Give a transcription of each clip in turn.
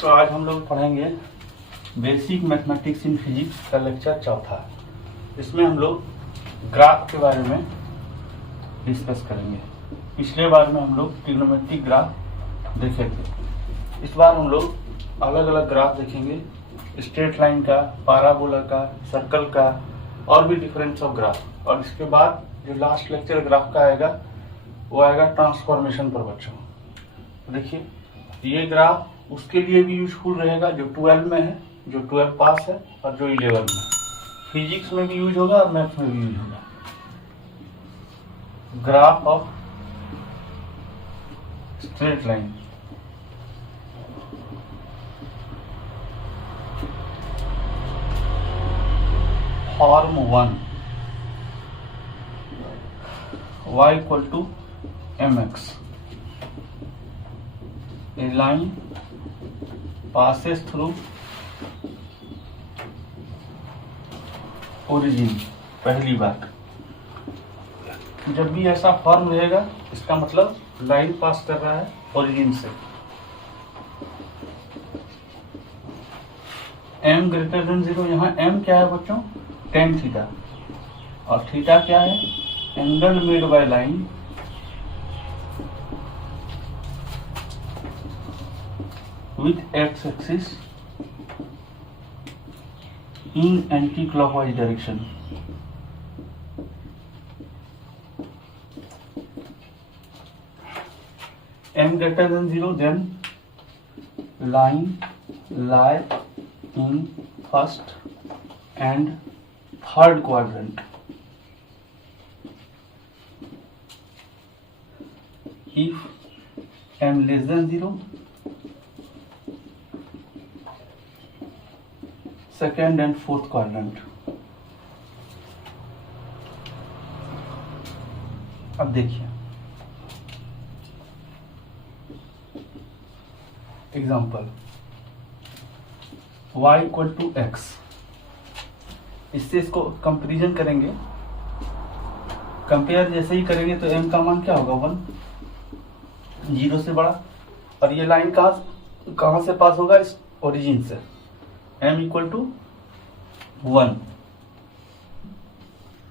तो आज हम लोग पढ़ेंगे बेसिक मैथमेटिक्स इन फिजिक्स का लेक्चर चौथा। इसमें हम लोग ग्राफ के बारे में डिस्कस करेंगे। पिछले बार में हम लोग ट्रिग्नोमेट्रिक ग्राफ देखे थे। इस बार हम लोग अलग अलग ग्राफ देखेंगे, स्ट्रेट लाइन का, पैराबोला का, सर्कल का और भी डिफरेंस ऑफ ग्राफ। और इसके बाद जो लास्ट लेक्चर ग्राफ का आएगा वो आएगा ट्रांसफॉर्मेशन पर बच्चों। देखिए ये ग्राफ उसके लिए भी यूजफुल रहेगा जो 12 में है, जो 12 पास है और जो 11 में है। फिजिक्स में भी यूज होगा और मैथ में भी यूज होगा। Graph of straight line. Form 1 y equal to mx. A line passes through origin। पहली बात, जब भी ऐसा फॉर्म रहेगा इसका मतलब लाइन पास कर रहा है ओरिजिन से। m greater than 0। यहाँ m क्या है बच्चों? tan theta. और थीटा क्या है? Angle made by line with x-axis in anti-clockwise direction। m greater than 0, then line lie in first and third quadrant। If m less than 0, second and fourth quadrant. अब देखिए example y equal to x। इससे इसको comparison करेंगे। Compare जैसे ही करेंगे तो m का मान क्या होगा? 1, 0 से बड़ा। और ये लाइन कहाँ से पास होगा? इस ओरिजिन से। m इक्वल टू 1,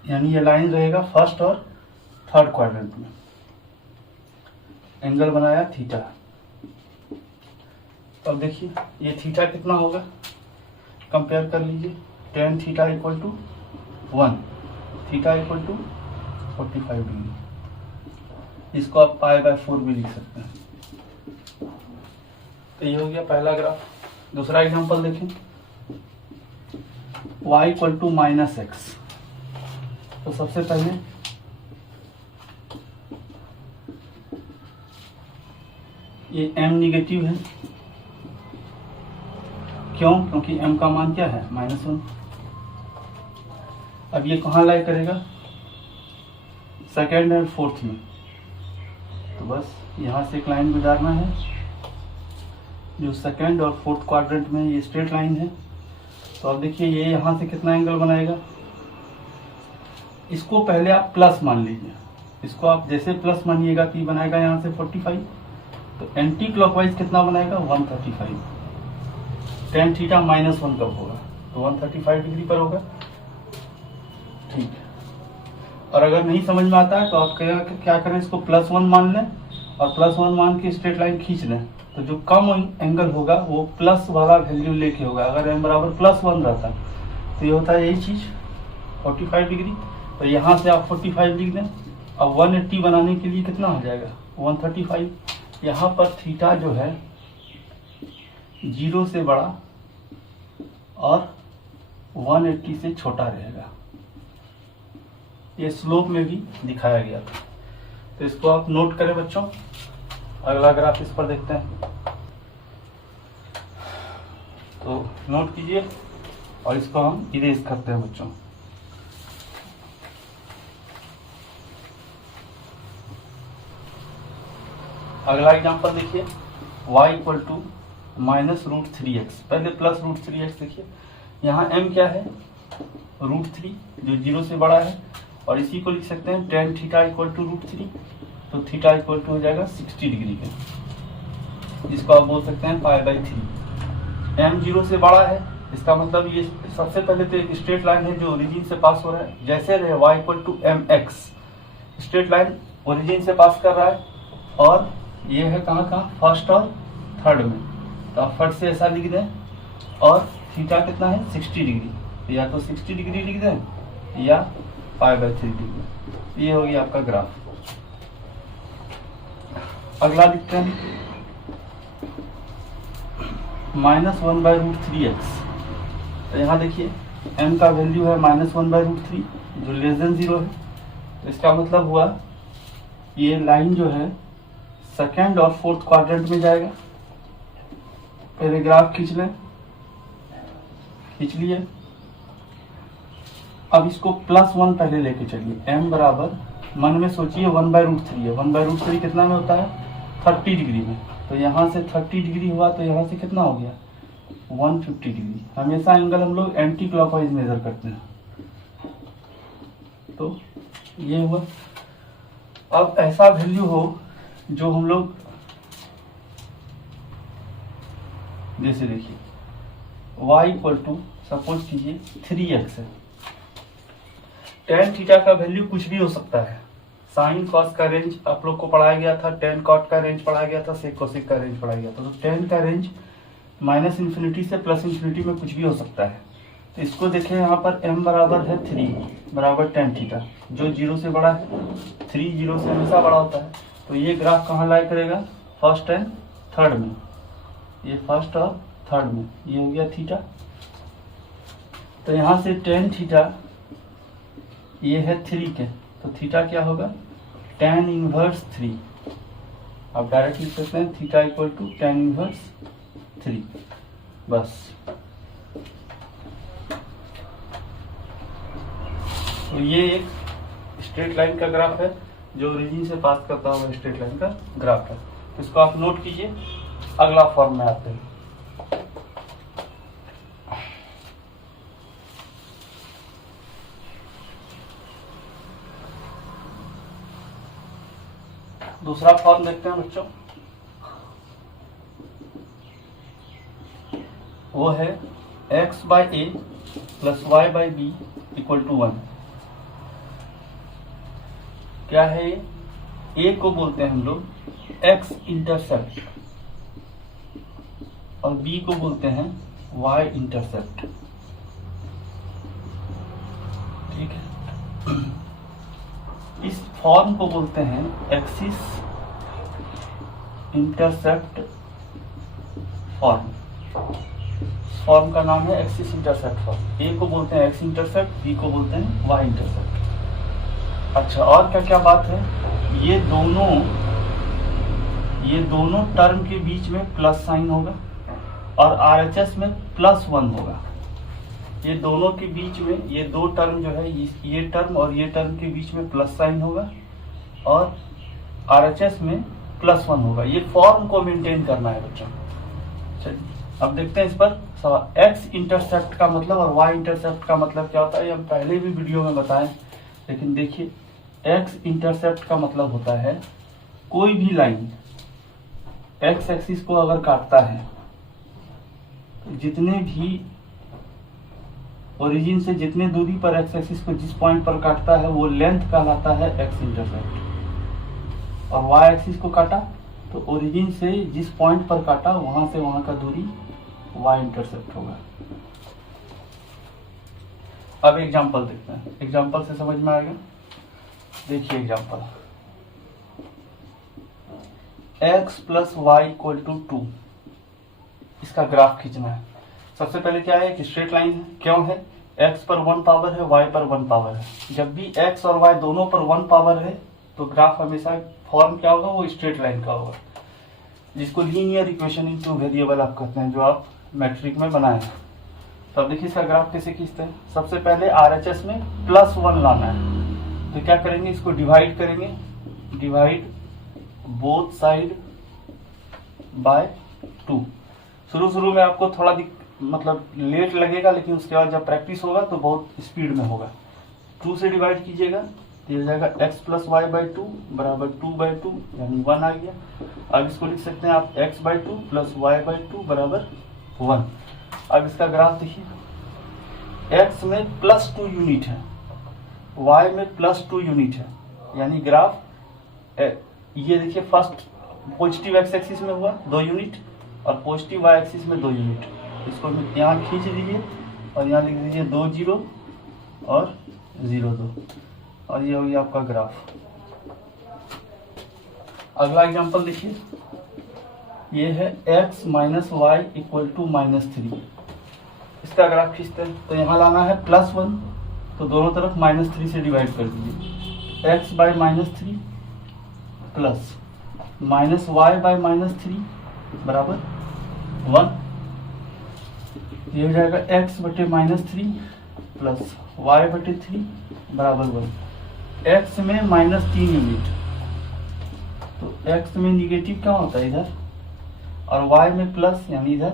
यानी ये लाइन रहेगा फर्स्ट और थर्ड क्वाड्रेंट में। एंगल बनाया थीटा। तो अब देखिए ये थीटा कितना होगा, कंपेयर कर लीजिए। tan theta equal to 1, theta equal to 45 degree. इसको आप π/4 भी लिख सकते हैं। तो ये हो गया पहला ग्राफ। दूसरा एग्जांपल देखें, y इक्वल टू -x। तो सबसे पहले ये m निगेटिव है। क्यों? क्योंकि m का मान क्या है? -1। अब ये कहाँ लाई करेगा? सेकेंड एंड फोर्थ में। तो बस यहाँ से एक लाइन गुजारना है जो सेकेंड और फोर्थ क्वाड्रेंट में ये स्ट्रेट लाइन है। तो अब देखिए ये यहाँ से कितना एंगल बनाएगा? इसको पहले आप प्लस मान लीजिए। इसको आप जैसे प्लस मानिएगा तो ये बनाएगा यहाँ से 45। तो एंटी क्लॉकवाइज कितना बनाएगा? 135। tan थीटा -1 कब होगा? तो 135 डिग्री पर होगा। ठीक है। और अगर नहीं समझ में आता है तो आप क्या करें, इसको +1 मान लें और +1 मान के स्ट्रेट लाइन खींच लें। तो जो कम एंगल होगा वो प्लस वाला वैल्यू लेके होगा। अगर m बराबर +1 रहता तो ये होता है यही चीज 45 डिग्री। तो यहाँ से आप 45 लिख दें। अब 180 बनाने के लिए कितना हो जाएगा? 135। यहाँ पर थीटा जो है 0 से बड़ा और 180 से छोटा रहेगा। ये स्लोप में भी दिखाया गया था। तो इसको आप नोट करें बच्चों। अगला ग्राफ इस पर देखते हैं। तो नोट कीजिए और इसको हम इरेज करते हैं बच्चों। अगला एग्जांपल देखिए, y इक्वल टू -√3x। पहले +√3x देखिए। यहाँ m क्या है? √3 जो 0 से बड़ा है। और इसी को लिख सकते हैं tan थीटा इक्वल टू √3। तो थीटा इक्वल टू हो जाएगा 60 डिग्री का। इसको आप बोल सकते हैं π/3। m 0 से बड़ा है, इसका मतलब ये सबसे पहले तो एक स्ट्रेट लाइन है जो ओरिजिन से पास हो रहा है, जैसे रहे y equal to mx, straight line origin से पास कर रहा है, और ये है कहाँ फर्स्ट और थर्ड में, तो आप फर्स्ट से ऐसा लिख दें, और थीटा कितना है 60 डिग्री, तो या तो 60 डिग्री लिख दें या π/3 डिग्री। ये हो गया आपका ग्राफ। अगला लिखते हैं -1/√3x। तो यहाँ देखिए m का वैल्यू है -1/√3 जो लेस देन 0 है, तो इसका मतलब हुआ ये लाइन जो है सेकेंड और फोर्थ क्वाड्रेंट में जाएगा। पहले ग्राफ खींच लें, खींच लिए। अब इसको +1 पहले लेके चलिए, m बराबर मन में सोचिए 1/√3 है, 1/√3 कितना में होता है 30 डिग्री में, तो यहाँ से 30 डिग्री हुआ तो यहाँ से कितना हो गया 150 डिग्री। हमेशा एंगल हम लोग एंटी क्लॉकवाइज मेजर करते हैं, तो ये हुआ। अब ऐसा वैल्यू हो जो हम लोग जैसे देखिए y इक्वल टू सपोज कीजिए 3x है, टेन थीटा का वैल्यू कुछ भी हो सकता है, साइन कॉस का रेंज आप लोग को पढ़ाया गया था, टेन कॉट का रेंज पढ़ाया गया था, सेक कोसेक का रेंज पढ़ाया गया था, तो टेन का रेंज -∞ से +∞ में कुछ भी हो सकता है। तो इसको देखें यहाँ पर m बराबर है 3 बराबर टेन थीटा, जो 0 से बड़ा है, 3 0 से हमेशा बड़ा होता है, तो ये ग्राफ कहाँ लाई करेगा फर्स्ट एंड थर्ड में, ये फर्स्ट और थर्ड में, ये हो गया थीटा। तो यहाँ से टेन थीटा ये है 3 के, तो थीटा क्या होगा tan इनवर्स 3, आप डायरेक्ट लिख सकते हैं theta equal to tan inverse 3, बस। तो ये एक स्ट्रेट लाइन का ग्राफ है जो ओरिजिन से पास करता हुआ स्ट्रेट लाइन का ग्राफ है, तो इसको आप नोट कीजिए। अगला फॉर्म में आते हैं, दूसरा फॉर्म देखते हैं बच्चों, वो है x/a plus y/b equal to 1। क्या है ये? a को बोलते हैं हम लोग x इंटरसेप्ट और b को बोलते हैं y इंटरसेप्ट, ठीक है। इस फॉर्म को बोलते हैं एक्सिस इंटरसेप्ट फॉर्म, फॉर्म का नाम है एक्सिस इंटरसेप्ट फॉर्म। ए को बोलते हैं एक्स इंटरसेप्ट, बी को बोलते हैं वाई इंटरसेप्ट। अच्छा, और क्या क्या बात है, ये दोनों टर्म के बीच में प्लस साइन होगा और RHS में +1 होगा। ये दोनों के बीच में ये दो टर्म जो है, ये टर्म और ये टर्म के बीच में प्लस साइन होगा और RHS में +1 होगा। ये फॉर्म को मेंटेन करना है बच्चों। चलिए अब देखते हैं इस पर सवाल। एक्स इंटरसेप्ट का मतलब और वाई इंटरसेप्ट का मतलब क्या होता है, हम पहले भी वीडियो में बताएं, लेकिन देखिए एक्स इंटरसेप्ट का मतलब होता है कोई भी लाइन एक्स एक्सिस को अगर काटता है, जितने भी ओरिजिन से जितने दूरी पर एक्स एक्सिस को जिस पॉइंट पर काटता है वो लेंथ कहलाता है एक्स इंटरसेप्ट। और वाई एक्सिस को काटा तो ओरिजिन से जिस पॉइंट पर काटा वहां से वहां का दूरी वाई इंटरसेप्ट होगा। अब एग्जांपल देखते हैं, एग्जांपल से समझ में आएगा। देखिए example, x plus y equal to 2, इसका ग्राफ खींचना है। सबसे पहले क्या है, एक स्ट्रेट लाइन है। क्यों है? x पर 1 पावर है, y पर 1 पावर है। जब भी x और y दोनों पर 1 पावर है तो ग्राफ हमेशा फॉर्म क्या होगा, वो स्ट्रेट लाइन का होगा, जिसको linear equation in two variable आप कहते हैं, जो आप मैट्रिक में बनाए हैं। तो अब देखिए इसका ग्राफ कैसे खींचते हैं। सबसे पहले RHS में +1 लाना है, तो क्या करेंगे, इसको डिवाइड करेंगे, डिवाइड बोथ साइड बाय 2। शुरू में आपको थोड़ा मतलब लेट लगेगा, लेकिन उसके बाद जब प्रैक्टिस होगा तो बहुत स्पीड में होगा। 2 से डिवाइड कीजिएगा तो ये हो जाएगा x प्लस वाई बाई 2 बराबर 2/2 यानी 1 आ गया। अब इसको लिख सकते हैं आप x/2 प्लस y/2 बराबर 1। अब इसका ग्राफ देखिए, x में +2 यूनिट है, y में +2 यूनिट है, यानी ग्राफ ये देखिए फर्स्ट पॉजिटिव x एक्सिस में हुआ 2 यूनिट और पॉजिटिव y एक्सिस में 2 यूनिट। इसको यहाँ खींच दीजिए और यहाँ लिख दीजिए 2 0 और 0 2, और ये हो गया आपका ग्राफ। अगला एग्जांपल देखिए, ये है x minus y equal to -3। इसका ग्राफ खींचते हैं तो यहाँ लाना है +1, तो दोनों तरफ -3 से डिवाइड कर दीजिए। x by -3 plus minus y by -3 बराबर 1। ये हो जाएगा x बटे -3 प्लस y बटे 3 बराबर 1। x में -3 यूनिट, तो x में निगेटिव क्या होता है इधर, और y में प्लस, यानी इधर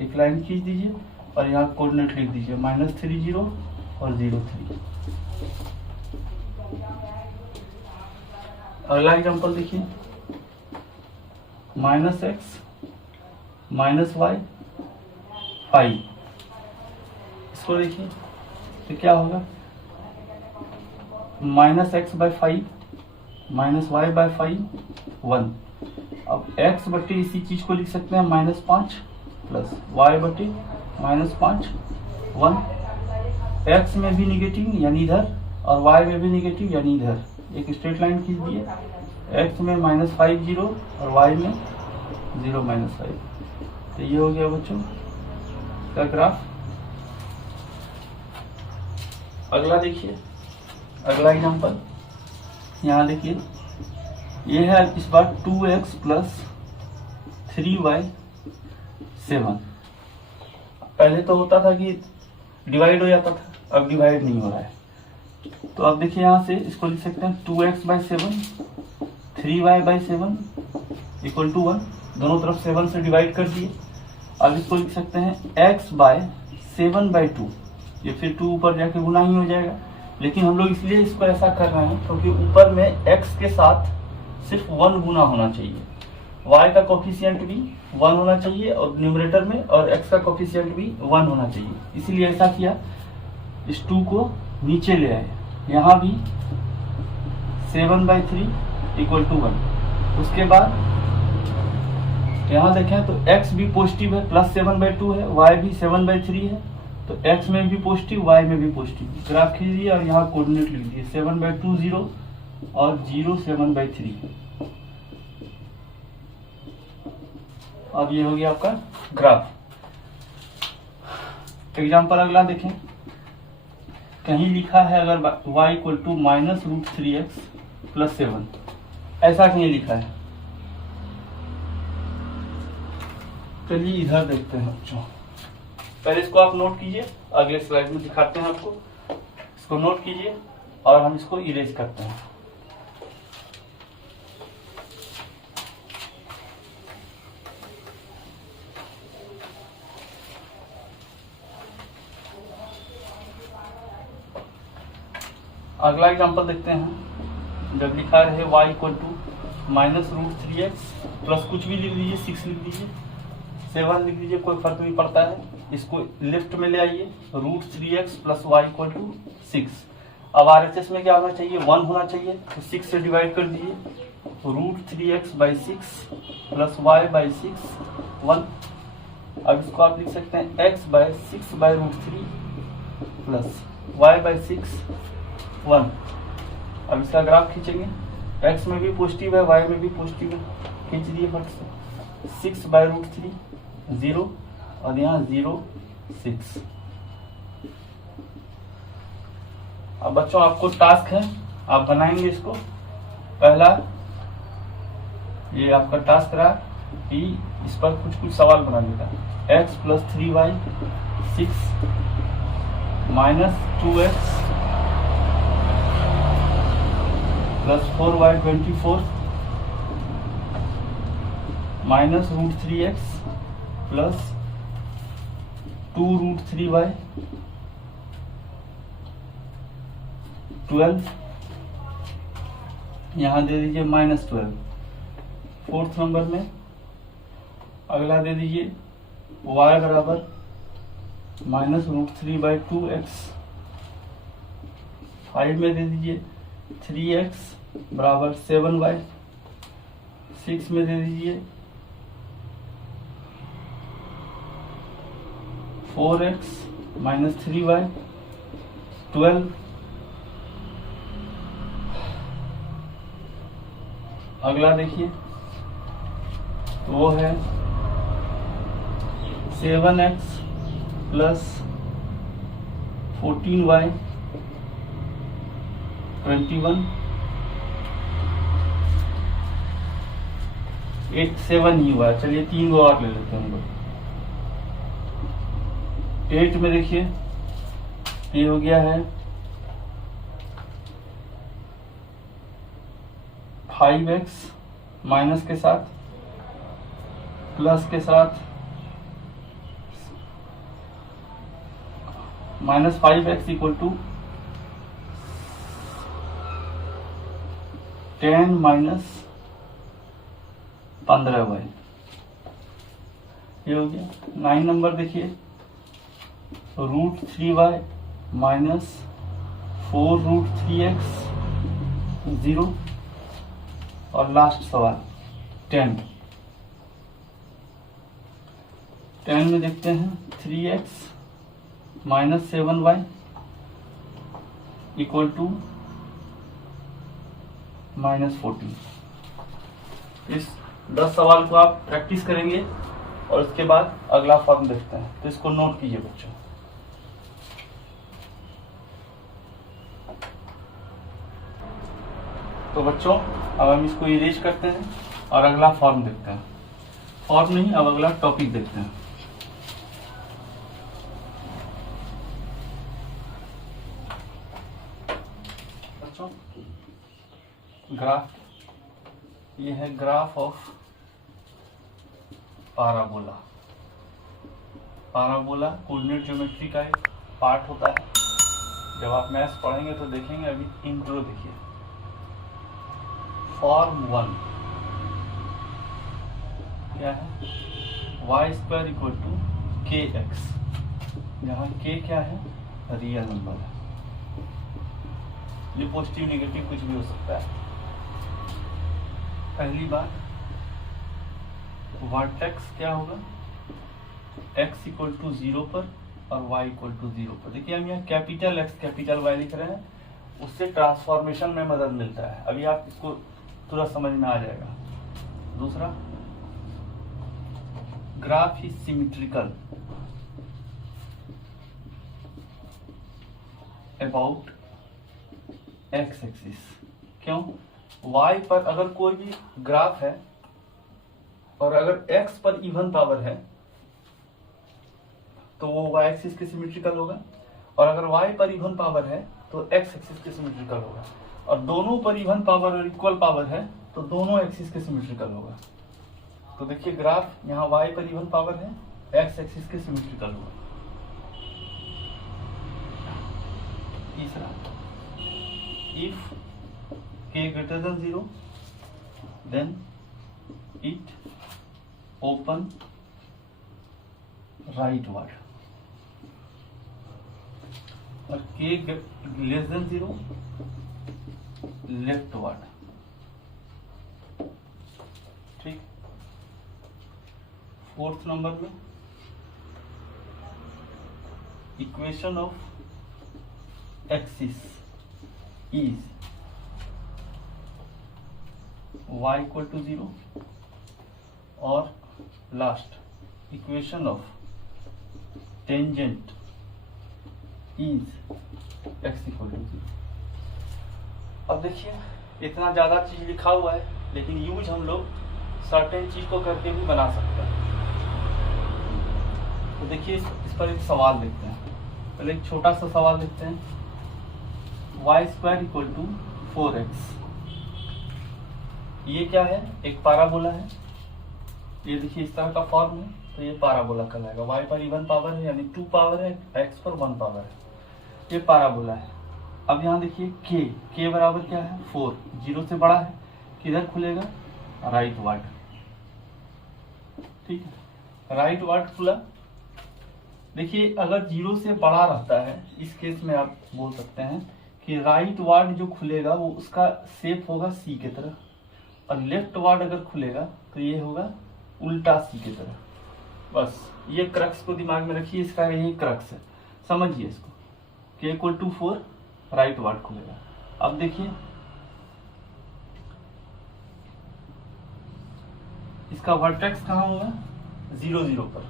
एक लाइन खींच दीजिए और यहाँ कोऑर्डिनेट लिख दीजिए -3 0 और 0 3। अगला एग्जांपल देखिए, -x -y 5। इसको देखिए तो क्या होगा, -x/5 -y/5 1। अब x बटे इसी चीज को लिख सकते हैं -5 प्लस y बटे -5 1। x में भी निगेटिव यानी इधर, और y में भी निगेटिव यानी इधर, एक स्ट्रेट लाइन खींच दिए। x में -5 0 और y में 0 -5। तो ये हो गया बच्चों का ग्राफ। अगला देखिए, अगला एग्जांपल यहाँ देखिए, ये है इस बार 2x प्लस 3y 7। पहले तो होता था कि डिवाइड हो जाता था, अब डिवाइड नहीं हो रहा है। तो अब देखिए यहाँ से इसको लिख सकते हैं 2x/7 3y/7 इक्वल टू 1। दोनों तरफ 7 से डिवाइड कर दिए। अब इसको लिख सकते हैं x/7/2। ये फिर 2 ऊपर जाके गुना ही हो जाएगा, लेकिन हम लोग इसलिए इसको ऐसा कर रहे हैं क्योंकि ऊपर में x के साथ सिर्फ 1 गुना होना चाहिए, y का कोफिशिएंट भी 1 होना चाहिए और न्यूमरेटर में, और x का कोफिशिएंट भी 1 होना चाहिए। इसीलिए ऐसा किया, इस 2 को नीचे ले आए। यहाँ भी 7/3 इक्वल टू 1। उसके बाद यहाँ देखें तो x भी पॉजिटिव है, +7/2 है, y भी 7/3 है, तो x में भी पॉजिटिव y में भी पॉजिटिव। ग्राफ खींचिए और यहाँ कोऑर्डिनेट लिख दिए 7/2 0 और 0 7/3। अब ये हो गया आपका ग्राफ। एग्जाम्पल अगला देखें, कहीं लिखा है अगर y इक्वल टू -√3x + 7, ऐसा कहीं लिखा है। चलिए इधर देखते हैं बच्चों, पहले इसको आप नोट कीजिए, अगले स्लाइड में दिखाते हैं आपको। इसको नोट कीजिए और हम इसको इरेज करते हैं। अगला एग्जांपल देखते हैं, जब लिखा रहे y equal to -√3x plus कुछ भी लिख दीजिए, 6 लिख दीजिए, 7 लिख दीजिए, कोई फर्क नहीं पड़ता है। इसको लेफ्ट में ले आइए, √3x plus y equal to 6। अब RHS में क्या होना चाहिए, 1 होना चाहिए, तो 6 से डिवाइड कर दीजिए, √3x/6 प्लस y/6 1। अब इसको आप लिख सकते हैं x/6/√3 प्लस y/6 1। अब इसका ग्राफ खींचेंगे, x में भी पॉजिटिव है, y में भी पॉजिटिव है, खींच दिए फट से। 6/√3 0 और यहाँ 0 6। अब बच्चों आपको टास्क है, आप बनाएंगे इसको। पहला ये आपका टास्क रहा कि इस पर कुछ सवाल बनाने का। x + 3y 6 -2x + 4y 24 -√3x plus 2√3y 12। यहाँ दे दीजिए -12। 4th नंबर में अगला दे दीजिए y बराबर -√3/2x, 5 में दे दीजिए 3x बराबर 7y, 6 में दे दीजिए 4x - 3y, 12। अगला देखिए तो वो है 7x + 14y 21, 7 ही हुआ। चलिए 3 गो और ले लेते हैं हम लोग। 8 में देखिए ये हो गया है 5x माइनस के साथ प्लस के साथ -5x = 10 - 15y, ये हो गया। 9 नंबर देखिए √3y - 4√3x 0। और लास्ट सवाल 10 में देखते हैं 3x - 7y = -14। इस 10 सवाल को आप प्रैक्टिस करेंगे और उसके बाद अगला फॉर्म देखते हैं, तो इसको नोट कीजिए बच्चों। तो बच्चों अब हम इसको इरेज करते हैं और अगला फॉर्म देखते हैं। फॉर्म नहीं, अब अगला टॉपिक देखते हैं। बच्चों ग्राफ, ये है graph of parabola. Parabola coordinate geometry का एक पार्ट होता है। जब आप मैथ्स पढ़ेंगे तो देखेंगे। अभी इंट्रो देखिए। फॉर्म 1 क्या है? y² = kx, यहाँ k क्या है? रियल नंबर है। ये पॉजिटिव नेगेटिव कुछ भी हो सकता है। पहली बात, वर्टेक्स क्या होगा? x = 0 पर और y = 0 पर। देखिए हम यहाँ कैपिटल X कैपिटल Y लिख रहे हैं, उससे ट्रांसफॉर्मेशन में मदद मिलता है। अभी आप इसको तुरंत समझ में आ जाएगा। दूसरा, graph is symmetrical about x axis. क्यों? y पर अगर कोई भी ग्राफ है और अगर x पर इवन पावर है तो वो y एक्सिस के सिमेट्रिकल होगा, और अगर y पर इवन पावर है तो x एक्सिस के सिमेट्रिकल होगा, और दोनों पर इवन पावर और इक्वल पावर है तो दोनों एक्सिस के सिमेट्रिकल होगा। तो देखिए ग्राफ यहाँ y पर इवन पावर है, x एक्सिस के सिमेट्रिकल होगा। तीसरा, if k > 0 then it open rightward, और k < 0 लेफ्टवर्ड। ठीक। 4th नंबर में equation of axis is y = 0, और last equation of tangent is x = 0। अब देखिए इतना ज्यादा चीज लिखा हुआ है, लेकिन यूज हम लोग सर्टेन चीज को करके भी बना सकते हैं। तो देखिए इस पर एक सवाल देखते हैं। पहले एक छोटा सा सवाल देखते हैं। y² = 4x, ये क्या है? एक पाराबोला है। ये देखिए इस तरह का फॉर्म है, तो ये पाराबोला कहलाएगा। y पर इवन पावर है यानी 2 पावर है, x पर 1 पावर है, ये पाराबोला है। अब यहाँ देखिए k बराबर क्या है? 4, 0 से बड़ा है, किधर खुलेगा? Right word. ठीक है, राइट वर्ड खुला देखिए अगर 0 से बड़ा रहता है, इस केस में आप बोल सकते हैं कि राइट वार्ड जो खुलेगा वो उसका शेप होगा सी की तरह, और लेफ्ट वार्ड अगर खुलेगा तो ये होगा उल्टा सी की तरह। बस ये क्रक्स को दिमाग में रखिए, इसका यही क्रक्स है, समझिए इसको। k=4 राइट वार्ड खुलेगा। अब देखिए इसका वर्टेक्स कहाँ होगा, 0 0 पर,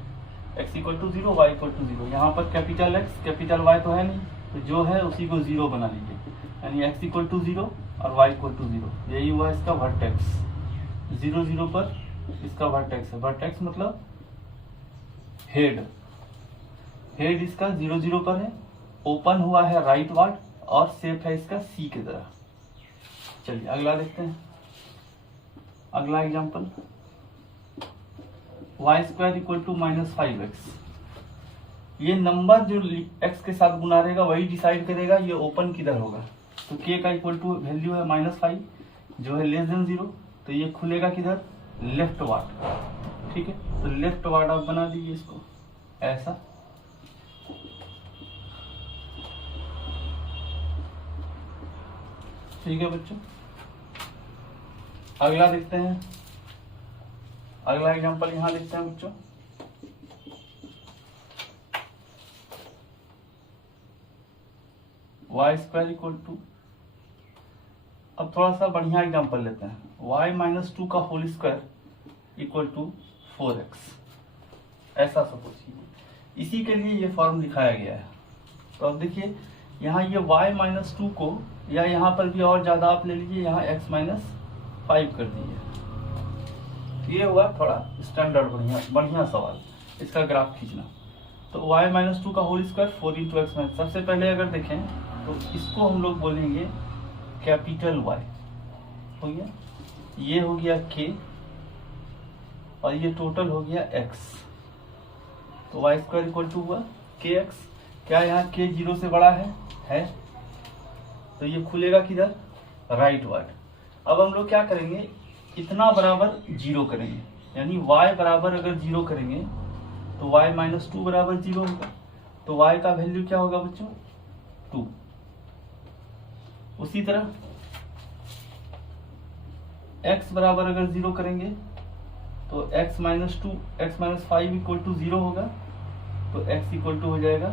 x=0 y=0। यहाँ पर कैपिटल X कैपिटल Y तो है नहीं, तो जो है उसी को 0 बना लीजिए, यानी x=0 और y=0। यही हुआ इसका वर्टेक्स, 0 0 पर इसका वर्टेक्स है। वर्टेक्स मतलब हेड, हेड इसका 0 0 पर है, ओपन हुआ है राइट वार्ड और शेप है इसका सी की तरह। चलिए अगला देखते हैं, अगला एग्जांपल, y² = -5x। ये नंबर जो x के साथ गुना रहेगा वही डिसाइड करेगा ये ओपन किधर होगा। तो k का इक्वल टू वैल्यू है -5 जो है <0, तो ये खुलेगा किधर, लेफ्ट वार्ड। ठीक है, तो लेफ्ट वार्ड आप बना दीजिए इसको ऐसा। ठीक है बच्चों, अगला देखते हैं, अगला एग्जांपल यहां देखते हैं बच्चों। y², अब थोड़ा सा बढ़िया एग्जांपल लेते हैं, y-2 का होल स्क्वायर = 4x, ऐसा सपोज कीजिए। इसी के लिए ये फॉर्म दिखाया गया है। तो अब देखिए यहाँ ये y-2 को, या यहाँ पर भी और ज्यादा आप ले लीजिए, यहाँ x-5 कर दीजिए। ये हुआ थोड़ा स्टैंडर्ड बढ़िया सवाल, इसका ग्राफ खींचना। तो y-2 का होल स्क्वायर 4 × x-। सबसे पहले अगर देखें तो इसको हम लोग बोलेंगे कैपिटल Y, हो गया, ये हो गया k और ये टोटल हो गया x। तो y² हुआ kx। क्या यहाँ k 0 से बड़ा है, तो ये खुलेगा किधर, राइट वार्ड। अब हम लोग क्या करेंगे, इतना बराबर 0 करेंगे, यानी y बराबर अगर 0 करेंगे तो y-2 बराबर 0 होगा। तो y का वैल्यू क्या होगा बच्चों, 2। उसी तरह x बराबर अगर 0 करेंगे तो x-2 x-5 = 0 होगा, तो x = हो जाएगा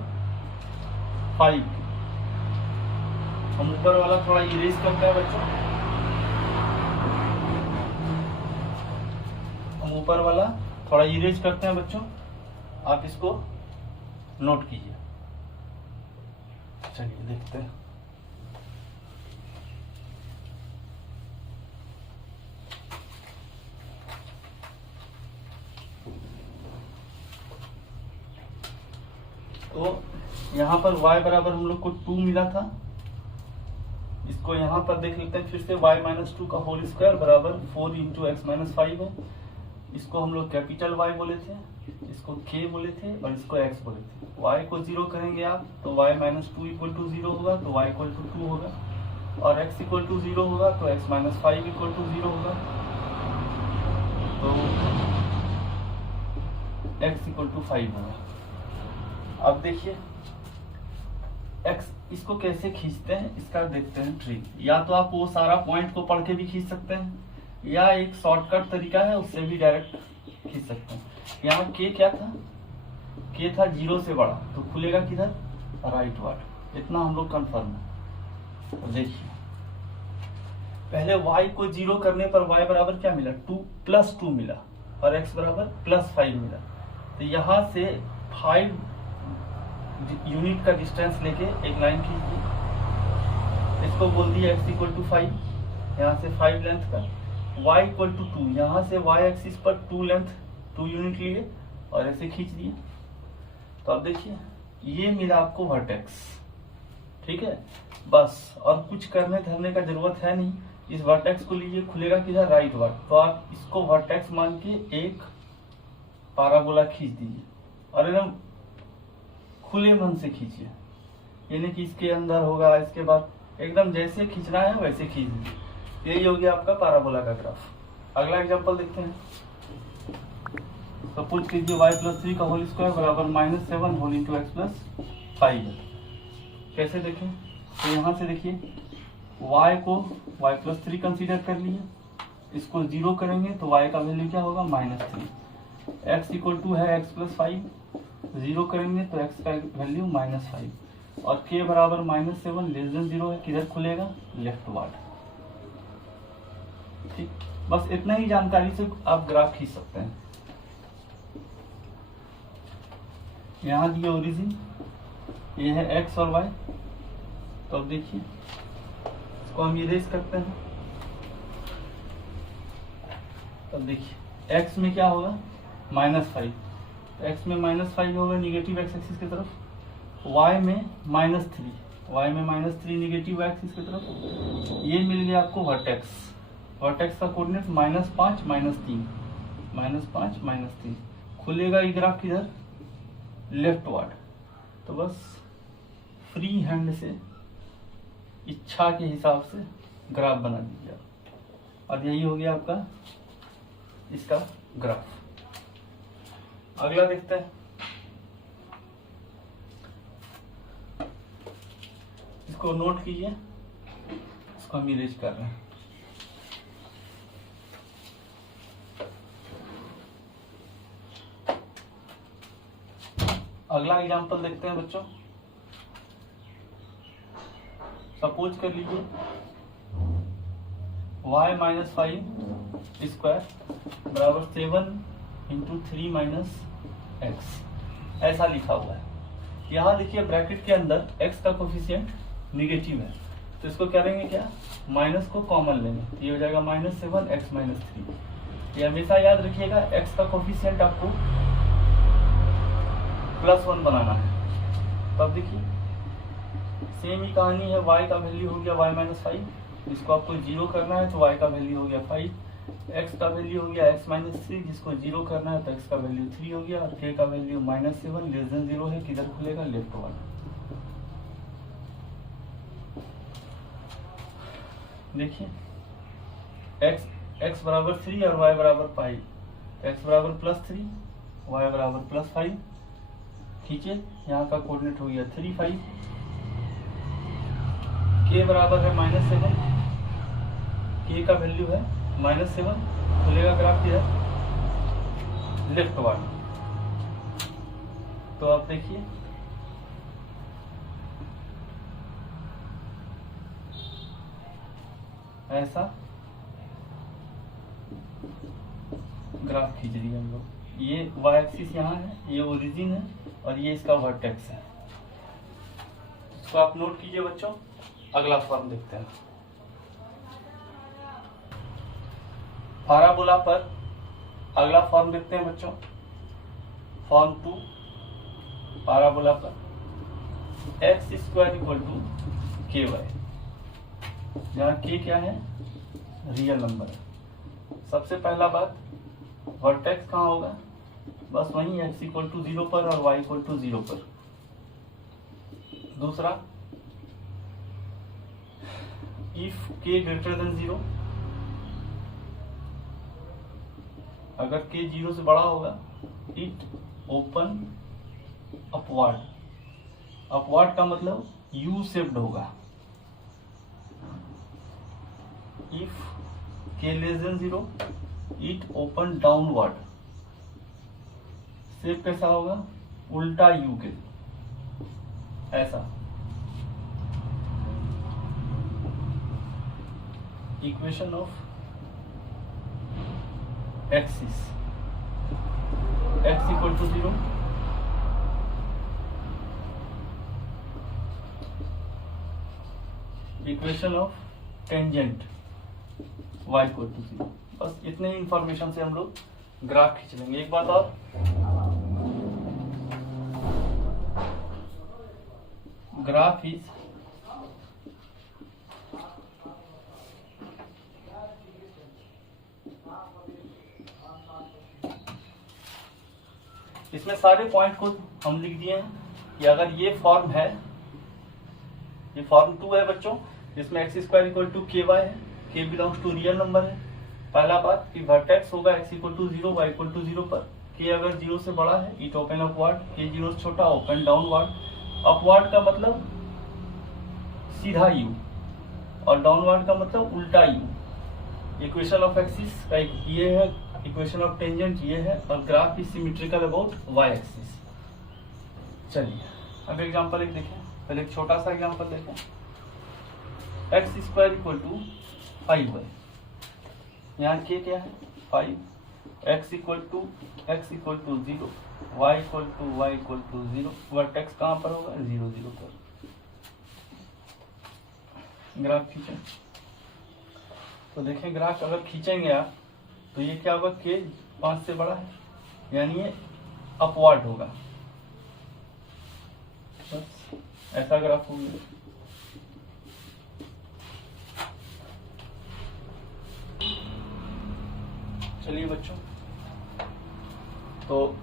5। हम ऊपर वाला थोड़ा इरेज करते हैं बच्चों, हम ऊपर वाला थोड़ा इरेज करते हैं बच्चों, आप इसको नोट कीजिए। चलिए देखते हैं, तो यहाँ पर y बराबर हम लोग को 2 मिला था, इसको यहाँ पर देख लेते हैं फिर से, y-2 का होल स्क्वायर बराबर 4 × x-5 है। इसको हम लोग कैपिटल Y बोले थे, इसको k बोले थे और इसको x बोले थे। y को 0 करेंगे आप तो y-2 = 0 होगा, तो y = 2 होगा, और x = 0 होगा तो x-5 = 0 होगा, तो x = 5 होगा। अब देखिए x, इसको कैसे खींचते हैं इसका देखते हैं ट्रिक। या तो आप वो सारा पॉइंट को पढ़ के भी खींच सकते हैं, या एक शॉर्टकट तरीका है उससे भी डायरेक्ट खींच सकते हैं। यहाँ k क्या था, k था 0 से बड़ा, तो खुलेगा किधर, राइट वार्ड। इतना हम लोग कंफर्म है। देखिए पहले y को 0 करने पर y बराबर क्या मिला, 2 + 2 मिला, और x बराबर +5 मिला। तो यहाँ से 5 यूनिट का डिस्टेंस लेके एक लाइन खींचिए, इसको बोल दिया x = 5, यहाँ से 5 लेंथ का, y = 2, यहाँ से y एक्सिस पर 2 लेंथ 2 यूनिट लिए और ऐसे खींच दिए। तो अब देखिए ये मिला आपको वर्टेक्स। ठीक है, बस और कुछ करने धरने का जरूरत है नहीं। इस वर्टेक्स को लीजिए, खुलेगा किधर, राइट वार्ड। तो आप इसको वर्टेक्स मान के एक पैराबोला खींच दीजिए, और एकदम खुले मन से खींचिए, यानी कि इसके अंदर होगा, इसके बाद एकदम जैसे खींचना है वैसे खींच दीजिए। यही हो गया आपका पैराबोला का ग्राफ। अगला एग्जांपल देखते हैं। सपोज कीजिए y प्लस 3 का होल स्क्वायर बराबर -7 होल इंटू एक्स प्लस 5 है। कैसे देखें? तो यहाँ से देखिए y को y प्लस 3 कंसीडर कर लिए, इसको 0 करेंगे तो y का वैल्यू क्या होगा -3। x इक्वल टू है x प्लस 5, 0 करेंगे तो x का वैल्यू -5 और k बराबर -7 लेस देन 0 है, किधर खुलेगा? Left ward. ठीक, बस इतना ही जानकारी से आप ग्राफ खींच सकते हैं। यहाँ दिए ओरिजिन, ये है x और y। तो अब देखिए इसको हम इरेज करते हैं। अब देखिए x में क्या होगा? -5, x में -5 होगा निगेटिव एक्स एक्सिस की तरफ, y में -3, y में -3 निगेटिव एक्सिस की तरफ। ये मिल गया आपको वर्टेक्स, वर्टेक्स का कोऑर्डिनेट -5 -3, -5 -3। खुलेगा ये ग्राफ किधर? Left ward. तो बस फ्री हैंड से इच्छा के हिसाब से ग्राफ बना दीजिए। और यही हो गया आपका इसका ग्राफ। अगला देखते हैं। इसको नोट कीजिए, इसको हम इरेज कर रहे हैं। अगला एग्जांपल देखते हैं बच्चों। सपोज कर लीजिए y - 5 स्क्वायर बराबर 7 इंटू 3 - x, ऐसा लिखा हुआ है। यहाँ देखिए ब्रैकेट के अंदर x का कोफिशिएंट निगेटिव है, तो इसको करेंगे क्या? माइनस को कॉमन लेंगे, ये हो जाएगा -7 x - 3। ये हमेशा याद रखिएगा, x का कोफिशिएंट आपको +1 बनाना है। तब देखिए सेम ही कहानी है, y का वैल्यू हो गया y - 5, इसको आपको 0 करना है तो y का वैल्यू हो गया 5, x का वैल्यू हो गया x - 3, जिसको 0 करना है तो x का वैल्यू 3 हो गया और k का वैल्यू -7 लेस देन 0 है, किधर खुलेगा? Left ward. देखिए x बराबर 3 और y बराबर 5, x बराबर +3, y बराबर +5। खींचे, यहाँ का कोऑर्डिनेट हो गया 3 5, k बराबर है -7, k का वैल्यू है -7, खुलेगा ग्राफ किधर? Left ward. तो आप देखिए ऐसा ग्राफ खींच दिया हम लोग। ये y एक्सिस यहाँ है, ये ओरिजिन है और ये इसका वर्टेक्स है। इसको आप नोट कीजिए बच्चों। अगला फॉर्म देखते हैं। पाराबोला पर अगला फॉर्म देखते हैं बच्चों, फॉर्म 2। पाराबोला पर x² = ky, जहाँ k क्या है? रियल नंबर है। सबसे पहला बात, वर्टेक्स कहाँ होगा? बस वही x = 0 पर और y = 0 पर। दूसरा, इफ k > 0, अगर k 0 से बड़ा होगा, इट ओपन अपवर्ड। अपवर्ड का मतलब U शेप्ड होगा। If k < 0, it open downward. Shape कैसा होगा? उल्टा U के, ऐसा। Equation of axis, x = 0, equation of tangent y = 0। बस इतने ही इंफॉर्मेशन से हम लोग ग्राफ खींच लेंगे। एक बात और, ग्राफ इज इसमें सारे पॉइंट को हम लिख दिए हैं कि अगर ये फॉर्म है, ये फॉर्म 2 है बच्चों, जिसमें x² = ky है, k belongs to real number है। पहला बात कि वर्टेक्स होगा x = 0, y = 0 पर, के अगर 0 से बड़ा है इट ओपन अपवर्ड, के 0 से छोटा ओपन डाउनवर्ड। अपवर्ड का मतलब सीधा यू और डाउनवर्ड का मतलब उल्टा यू। इक्वेशन ऑफ एक्सिस का ये है, इक्वेशन ऑफ टेंजेंट ये है, और graph is symmetrical about y axis. चलिए अब एग्जांपल एक देखें, पहले एक छोटा सा एग्जांपल देखें। X square equal to 5y, यहाँ के क्या है 5, x equal to 0, y equal to 0, vertex कहाँ पर होगा 0 0 पर। ग्राफ खींचें तो देखें, ग्राफ अगर खींचेंगे आप तो ये क्या होगा, के 5 से बड़ा है यानी ये अपवर्ड होगा, बस ऐसा ग्राफ हो गया। चलिए बच्चों, तो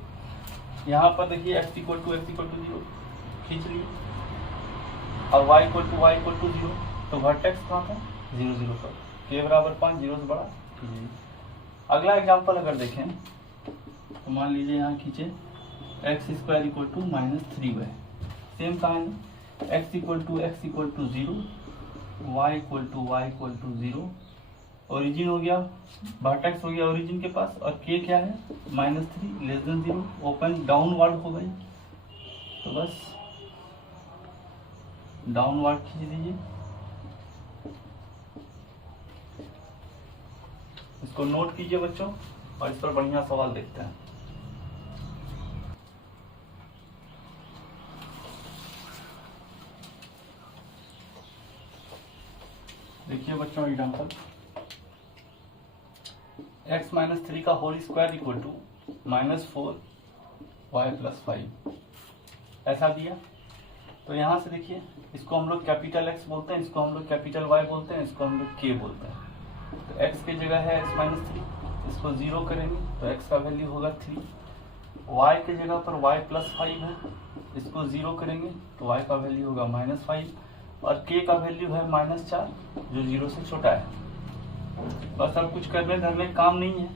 यहाँ पर देखिए x इक्वल टू 0 खींच लिए, और y इक्वल टू 0, तो वर्टेक्स कहाँ था 0 0 पर, k बराबर 5, 0 से बड़ा। अगला एग्जांपल अगर देखें तो मान लीजिए यहाँ खींचे x square equal to -3y, same कहानी, x equal to 0, y equal to 0, origin हो गया, वर्टेक्स हो गया ओरिजिन के पास, और के क्या है -3 लेस देन 0, ओपन डाउनवर्ड हो गई, तो बस डाउनवर्ड खींच दीजिए। इसको नोट कीजिए बच्चों, और इस पर बढ़िया सवाल देखते हैं। देखिए बच्चों एग्जांपल, x -3 का whole square equal to -4y + 5 ऐसा दिया। तो यहाँ से देखिए, इसको हम लोग कैपिटल X बोलते हैं, इसको हम लोग कैपिटल Y बोलते हैं, इसको हम लोग K बोलते हैं। तो x की जगह है x -3, इसको 0 करेंगे तो x का वैल्यू होगा 3, y की जगह पर y + 5 है, इसको 0 करेंगे तो y का वैल्यू होगा -5, और k का वैल्यू है -4 जो 0 से छोटा है। बस अब कुछ करने धरने काम नहीं है।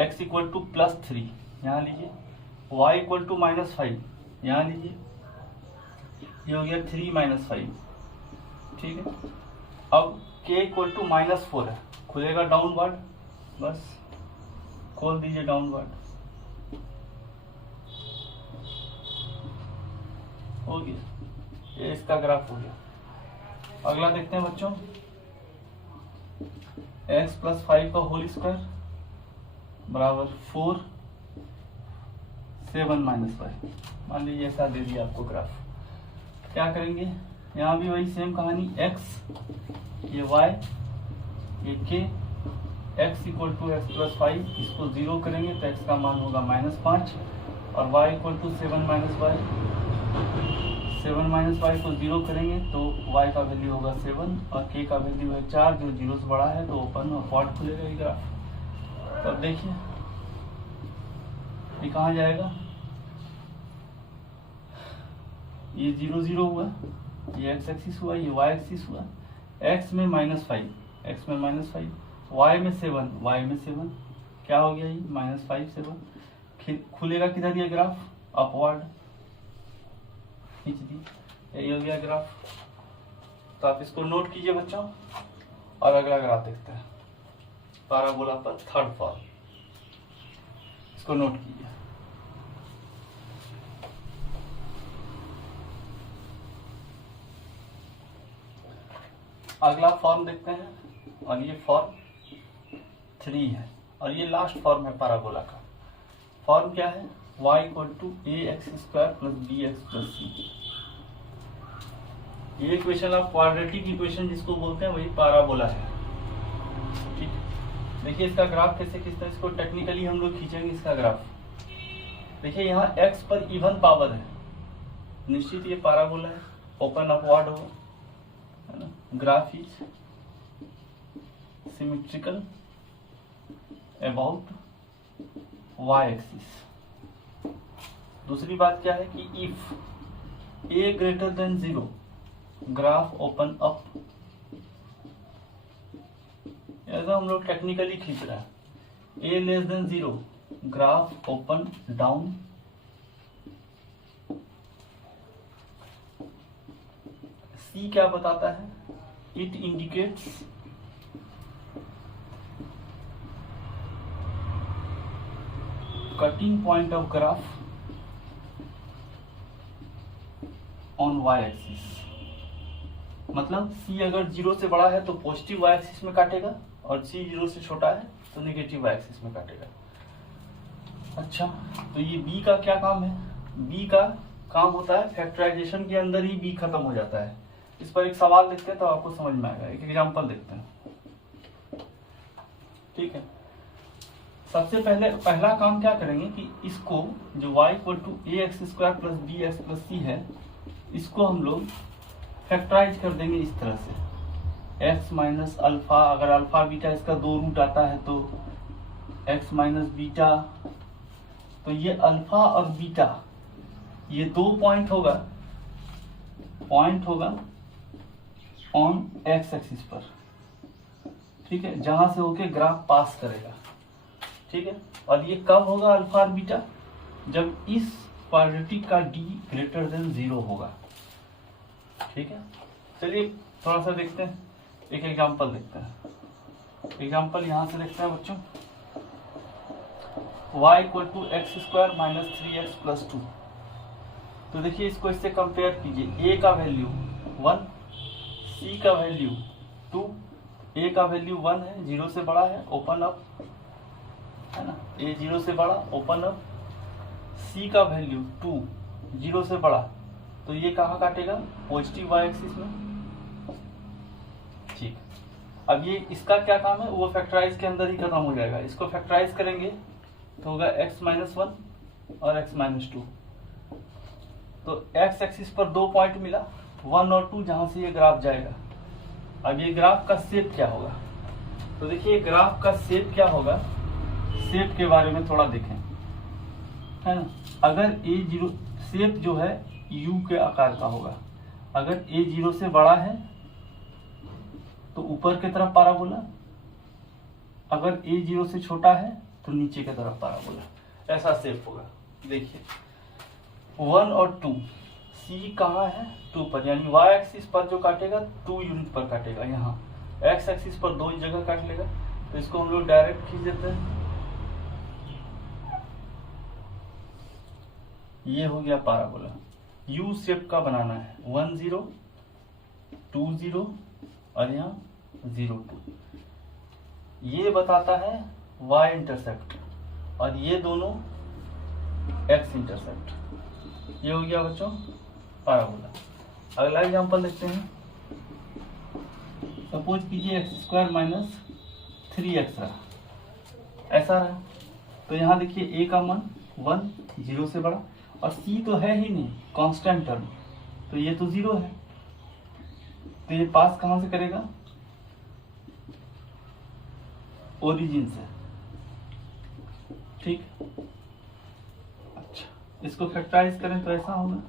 x इक्वल टू +3 यहाँ लीजिए, y इक्वल टू -5 यहाँ लीजिए, ये हो गया 3 - 5, ठीक है। अब k इक्वल टू -4 है, खुलेगा डाउनवर्ड, बस खोल दीजिए डाउनवर्ड, हो गया, ये इसका ग्राफ हो गया। अगला देखते हैं बच्चों, x + 5 का होल स्क्वायर बराबर 4 7 - y, मान लीजिए ऐसा दे दिया आपको ग्राफ। क्या करेंगे, यहाँ भी वही सेम कहानी, x ये y ये k, x equal to x + 5, इसको 0 करेंगे तो x का मान होगा -5, और y equal to 7 - y, 7 - y को 0 करेंगे तो y का वैल्यू होगा 7, और k का वैल्यू है 4 जो 0 से बड़ा है, तो ओपन अपवर्ड खुलेगा ये ग्राफ। तो अब देखिए ये कहाँ जाएगा, ये 0 0 हुआ, ये x एक्सिस हुआ, ये y एक्सिस हुआ, x में -5, x में -5, y में 7, y में 7, क्या हो गया ये -5 7, खुलेगा किधर ये ग्राफ अपवर्ड, खींच दी, यही हो गया ग्राफ। तो आप इसको नोट कीजिए बच्चों, और अगला ग्राफ देखते हैं, पैराबोला पर थर्ड फॉर्म, इसको नोट कीजिए। अगला फॉर्म देखते हैं, और ये फॉर्म 3 है, और ये लास्ट फॉर्म है पैराबोला का। फॉर्म क्या है, y equal to ax² + bx + c। ये इक्वेशन ऑफ क्वाड्रेटिक इक्वेशन जिसको बोलते हैं वही पैराबोला है, ठीक। देखिए इसका ग्राफ कैसे खींचते हैं, इसको टेक्निकली हम लोग खींचेंगे इसका ग्राफ। देखिए यहाँ x पर इवन पावर है, निश्चित ये पैराबोला है, ओपन अपवर्ड होगा, है ना। Graph is symmetrical about y axis. दूसरी बात क्या है कि if a greater than 0 graph open up, ऐसा हम लोग टेक्निकली खींच रहे हैं। a less than 0 graph open down C क्या बताता है? It indicates cutting point of graph on Y axis. मतलब सी अगर 0 से बड़ा है तो पॉजिटिव वाई एक्सिस में काटेगा और सी 0 से छोटा है तो नेगेटिव वाई एक्सिस में काटेगा। अच्छा, तो ये बी का क्या काम है? बी का काम होता है फैक्टराइजेशन के अंदर ही बी खत्म हो जाता है। इस पर एक सवाल देखते हैं तो आपको समझ में आएगा। एक एग्जांपल देखते हैं, ठीक है। सबसे पहले पहला काम क्या करेंगे कि इसको जो y equal to A X square plus B X plus C है, इसको हम लोग फैक्टराइज कर देंगे इस तरह से। x माइनस अल्फा, अगर अल्फा बीटा इसका 2 रूट आता है तो x माइनस बीटा, तो ये अल्फा और बीटा ये 2 पॉइंट होगा ऑन x एक्सिस पर, ठीक है, जहां से होके ग्राफ पास करेगा, ठीक है। और ये कब होगा अल्फा और बीटा? जब इस क्वाड्रेटिक का d ग्रेटर देन 0 होगा, ठीक है। चलिए थोड़ा सा देखते हैं, एक एग्जांपल देखते हैं। एग्जांपल यहां से देखते हैं बच्चों, y equal to x square minus 3x plus 2। तो देखिए इसको इससे कंपेयर कीजिए। a का वैल्यू 1, c का वैल्यू 2, a का वैल्यू 1 है, 0 से बड़ा है, ओपन अप, है ना, a 0 से बड़ा, ओपन अप। c का वैल्यू 2, 0 से बड़ा, तो ये कहाँ काटेगा? पॉजिटिव वाई एक्सिस में, ठीक। अब ये इसका क्या काम है? वो फैक्टराइज के अंदर ही खत्म हो जाएगा। इसको फैक्टराइज करेंगे तो होगा x माइनस 1 और x माइनस 2। तो x एक्सिस पर 2 पॉइंट मिला, 1 और 2, जहां से ये ग्राफ जाएगा। अब ये ग्राफ का शेप क्या होगा? तो देखिए ग्राफ का शेप क्या होगा, शेप के बारे में थोड़ा देखें, है ना। अगर a0 शेप जो है u के आकार का होगा। अगर a 0 से बड़ा है तो ऊपर की तरफ पाराबोला, अगर a 0 से छोटा है तो नीचे की तरफ पाराबोला, ऐसा शेप होगा। देखिए 1 और 2, c कहाँ है? 2 पर, यानी y एक्सिस पर जो काटेगा 2 यूनिट पर काटेगा। यहाँ x एक्सिस पर 2 जगह काट लेगा। तो इसको हम लोग डायरेक्ट खींच देते हैं। ये हो गया पाराबोला। U शेप का बनाना है, 1 0 2 0 और यहाँ 0 2। ये बताता है y इंटरसेप्ट और ये दोनों x इंटरसेप्ट। ये हो गया बच्चों पाराबोला। अगला एग्जांपल देखते हैं। सपोज कीजिए एक्स स्क्वायर माइनस 3x रहा, ऐसा रहा। तो यहाँ देखिए a का मान 1, 0 से बड़ा, और c तो है ही नहीं, कांस्टेंट टर्म, तो ये तो 0 है। तो ये पास कहां से करेगा? ओरिजिन से, ठीक। अच्छा, इसको फैक्टराइज करें तो ऐसा होगा।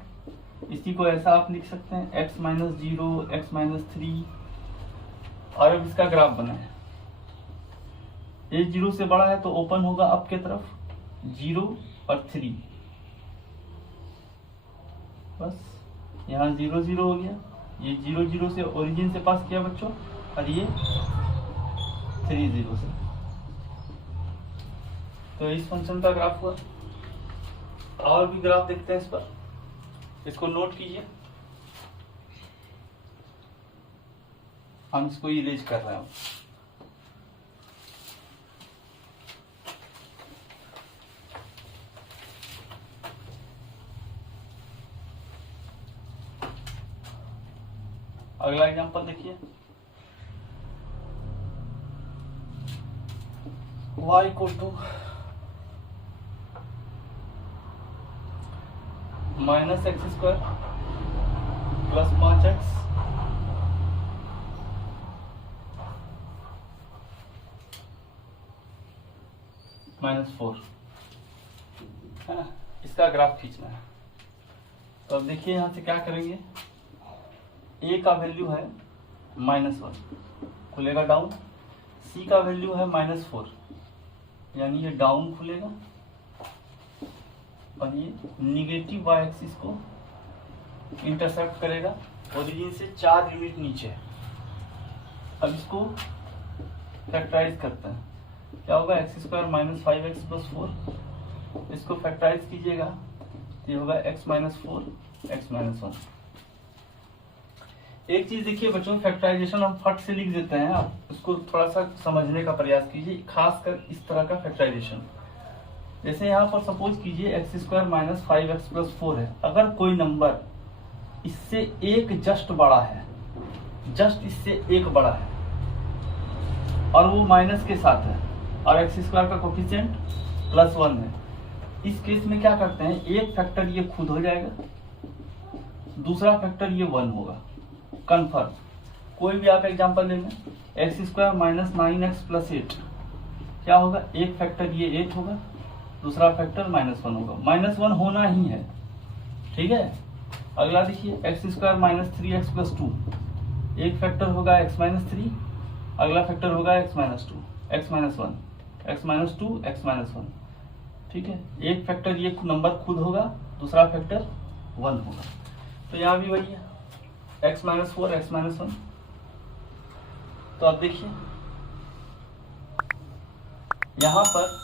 इसी को ऐसा आप लिख सकते हैं, x माइनस 0, x माइनस 3। और अब इसका ग्राफ बनाए। a 0 से बड़ा है तो ओपन होगा अप के तरफ, 0 और 3, बस यहाँ 0 0 हो गया। ये 0 0 से ओरिजिन से पास किया बच्चों, और ये 3 0 से। तो इस फंक्शन का ग्राफ हुआ। और भी ग्राफ देखते हैं इस पर, इसको नोट कीजिए। हम इसको इरेज कर रहे हैं। अगला एग्जांपल देखिए, y equal to minus x square plus 5x minus 4, है ना। इसका ग्राफ खींचना है। तो अब देखिए यहां से क्या करेंगे, a का वैल्यू है -1, खुलेगा डाउन। c का वैल्यू है -4, यानी ये डाउन खुलेगा और ये निगेटिव वाई एक्सिस को इंटरसेप्ट करेगा ओरिजिन से 4 यूनिट नीचे। अब इसको फैक्टराइज करते हैं, क्या होगा x square minus 5x plus 4, इसको फैक्टराइज कीजिएगा तो ये होगा x माइनस 4 x माइनस 1। एक चीज देखिए बच्चों, फैक्टराइजेशन हम फट से लिख देते हैं, आप इसको थोड़ा सा समझने का प्रयास कीजिए, खासकर इस तरह का फैक्टराइजेशन। जैसे यहाँ पर सपोज कीजिए x square minus 5x plus 4 है, अगर कोई नंबर इससे एक जस्ट बड़ा है, जस्ट इससे एक बड़ा है और वो माइनस के साथ है और एक्स स्क्वायर का कोफिशिएंट प्लस 1 है, इस केस में क्या करते हैं, एक फैक्टर ये खुद हो जाएगा, दूसरा फैक्टर ये 1 होगा, कन्फर्म। कोई भी आप एग्जांपल लेंगे, x square minus 9x plus 8, क्या होगा, एक फैक्टर ये 8 होगा, दूसरा फैक्टर -1 होगा, -1 होना ही है, ठीक है। अगला देखिए x square minus 3x plus 2, एक फैक्टर होगा x माइनस 3, अगला फैक्टर होगा x minus 2, x minus 1, x minus 2, x minus 1, ठीक है। एक फैक्टर ये नंबर खुद होगा, दूसरा फैक्टर 1 होगा। तो यहाँ भी वही है x माइनस 4 x माइनस 1। तो अब देखिए यहाँ पर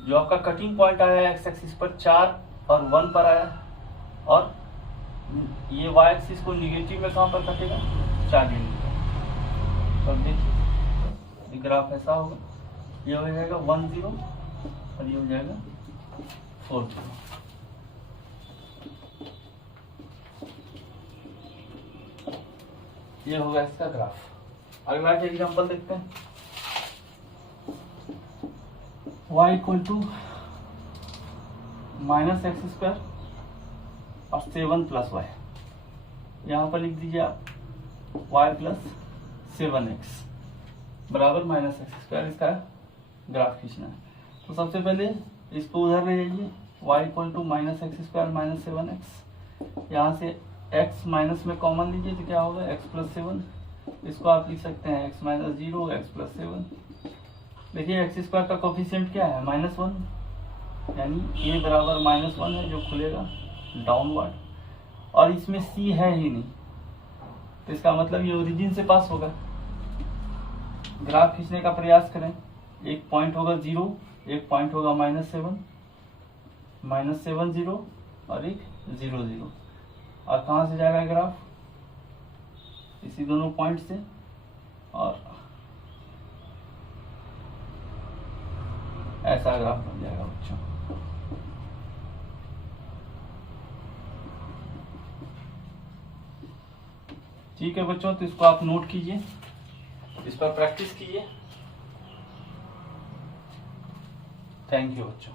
जो आपका कटिंग पॉइंट आया है एक्स एक्सिस पर 4 और 1 पर आया, और ये वाई एक्सिस को निगेटिव में कहाँ पर कटेगा, 4 यूनिट पर। तो अब देखिए ग्राफ ऐसा होगा, ये हो जाएगा 1 0 और ये हो जाएगा 4 0। ये होगा इसका ग्राफ। अगला एक एग्जांपल देखते हैं, y equal to minus x square और 7 प्लस वाई, यहाँ पर लिख दीजिए आप y प्लस 7x बराबर माइनस एक्स स्क्वायर, इसका ग्राफ खींचना है। तो सबसे पहले इसको उधर ले जाइए, y equal to minus x square minus 7x, यहाँ से x माइनस में कॉमन लीजिए तो क्या होगा x प्लस 7, इसको आप लिख सकते हैं x माइनस 0 x प्लस 7। देखिए एक्स स्क्वायर का कोफिशिएंट क्या है, -1, यानी a बराबर -1 है जो खुलेगा डाउनवर्ड, और इसमें c है ही नहीं, तो इसका मतलब ये ओरिजिन से पास होगा। ग्राफ खींचने का प्रयास करें, एक पॉइंट होगा 0, एक पॉइंट होगा -7 0 और एक 0 0, और कहाँ से जाएगा ग्राफ, इसी दोनों पॉइंट से, और ऐसा ग्राफ बन जाएगा बच्चों। ठीक है बच्चों, तो इसको आप नोट कीजिए, इस पर प्रैक्टिस कीजिए। थैंक यू बच्चों।